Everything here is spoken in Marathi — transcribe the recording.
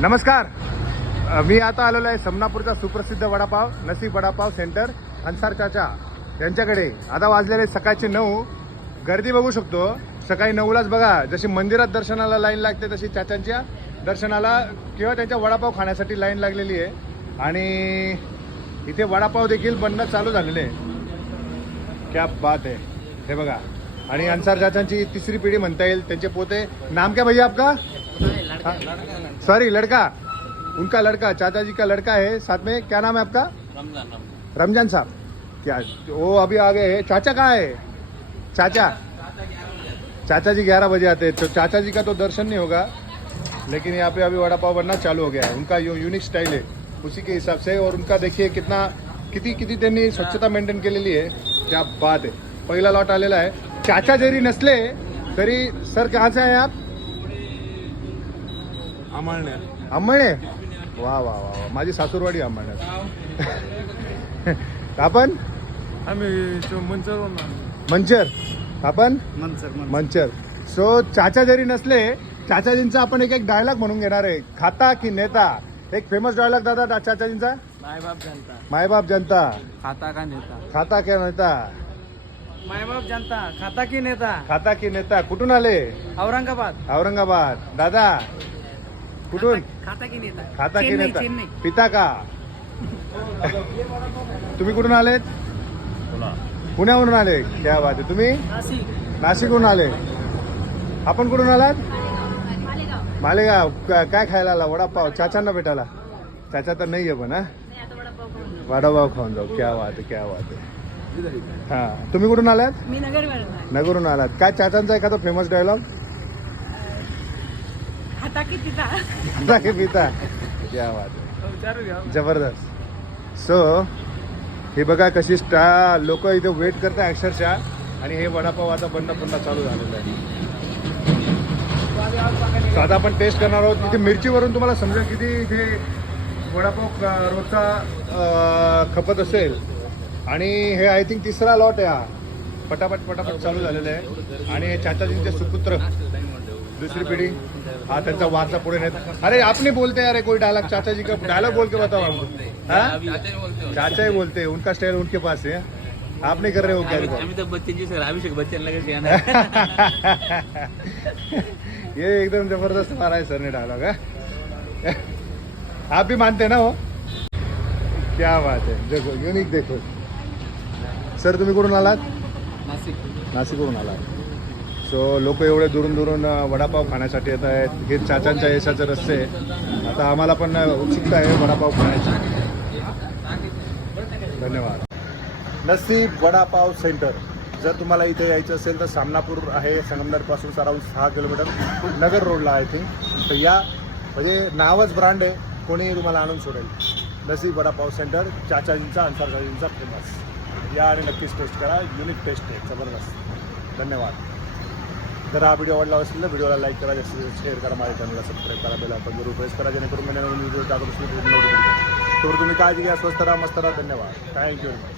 नमस्कार. मी आता आलेलो आहे समनापूरचा सुप्रसिद्ध वडापाव नसीब वडापाव सेंटर अन्सार चाचा यांच्याकडे. आता वाजलेले सकाळचे 9. गर्दी बघू शकतो. सकाळी 9लाच बघा जशी मंदिरात दर्शनाला लाईन लागते तशी चाचांच्या दर्शनाला किंवा त्यांच्या वडापाव खाण्यासाठी लाईन लागलेली आहे. आणि इथे वडापाव देखील बनणं चालू झालेले आहे. क्या बात है. हे बघा. आणि अन्सार चाचांची तिसरी पिढी म्हणता येईल. त्यांचे पोते. नाम क्या भैया आपका? सॉरी लड़का. उनका लड़का चाचा जी का लड़का है साथ में. क्या नाम है आपका? रमजान साहब. क्या वो अभी आ गए हैं. चाचा कहाँ है? चाचा जी 11 बजे आते हैं. तो चाचा जी का तो दर्शन नहीं होगा लेकिन यहाँ पे अभी वड़ा पाव बनना चालू हो गया है. उनका जो यूनिक स्टाइल है उसी के हिसाब से. और उनका देखिए किती त्यांनी स्वच्छता मेंटेन केलेली आहे. क्या बात है. पहिला लॉट आलेला आहे. चाचा जरी नसले तरी सर कहाँ से आहे आप? अमळणे. वा वा वा. माझी सासूरवाडी अमळणे. आपण मंचर. आपण मंचर. सो चाचा जरी नसले चाचाजींचा आपण एक डायलॉग म्हणून घेणार आहे. खाता की नेता. एक फेमस डायलॉग दादा चाचाजींचा. मायबाप जनता खाता का नेता. खाता क्या नेता. मायबाप जनता खाता की नेता. खाता की नेता. कुठून आले? औरंगाबाद. दादा कुठून? खाता की नेता. खाता की नेता. पिता का. तुम्ही कुठून आलेत? पुण्यावरून आले. क्या बात आहे. तुम्ही? नाशिकहून आले. आपण कुठून आलात? मालेगाव. काय खायला आला? वडापाव. चाचांना भेटायला. चाचा तर नाही आहे पण. हा वडापाव खाऊन जाऊ. क्या बात आहे. क्या बात आहे. हा तुम्ही कुठून आलात? मी नगरहून आलात. काय चाचांचा एखादा फेमस डायलॉग? खाता की पिता. खाता की पिता. क्या बात आहे. जबरदस्त. सो हे बघा कशी लोक इथे वेट करतात अक्षरशः. आणि हे वडापाव आता बनणं चालू झालेलं आहे. सो आता आपण टेस्ट करणार आहोत. तिथे मिरचीवरून तुम्हाला समजेल किती इथे वडापाव रोजचा खपत असेल. आणि हे आय थिंक तिसरा लॉट आहे हा. पटापट चालू झालेलं आहे. आणि हे चाचाजींचे सुपुत्र दूसरी पिढी. हा त्यांचा वारसा पुढे नेत. अरे आपने बोलते अरे कोई डायलॉग. चाचाजी का डायलॉग बोल के बताओ हमको. चाचा ही बोलते. उनका स्टाइल उनके पास है. आप नहीं कर रहे हो क्या? अमिताभ बच्चन जी सर. अभिषेक बच्चन लगे सियाना. ये एकदम जबरदस्त मारा है सर ने डायलॉग. है आप भी मानते हैं ना हो. क्या बात है. देखो यूनिक. देखो सर तुम्ही कुठून आलात? नाशिकवरून आलात. सो लोक एवढे दुरून वडापाव खाण्यासाठी येत आहेत. हे चाचांच्या यशाचं रस्ते. आता आम्हाला पण उत्सुकता आहे वडापाव खाण्याची. धन्यवाद. नसीब वडापाव सेंटर. जर तुम्हाला इथे यायचं असेल तर सामनापूर आहे. संगमनेरपासून अराउंड 6 किलोमीटर. नगर रोडला आय थिंक. तर या म्हणजे नावच ब्रँड आहे. कोणीही तुम्हाला आणून सोडेल. नसीब वडापाव सेंटर. चाचाजींचा अन्सार चाचाजींचा फेमस. या आणि नक्कीच टेस्ट करा. युनिक टेस्ट आहे. जबरदस्त. धन्यवाद. जर हा व्हिडिओ आवडला असेल तर व्हिडिओला लाईक करा. जास्तीत जास्त शेअर करा. माझ्या चॅनलला सबस्क्राईब करा. बेल आयकॉन जरूर प्रेस करा जेणेकरून मी नवीन व्हिडिओ टाकत असतील तर तुम्ही काळजी घ्या. स्वस्त राहा. मस्त राहा. धन्यवाद. Thank you very much.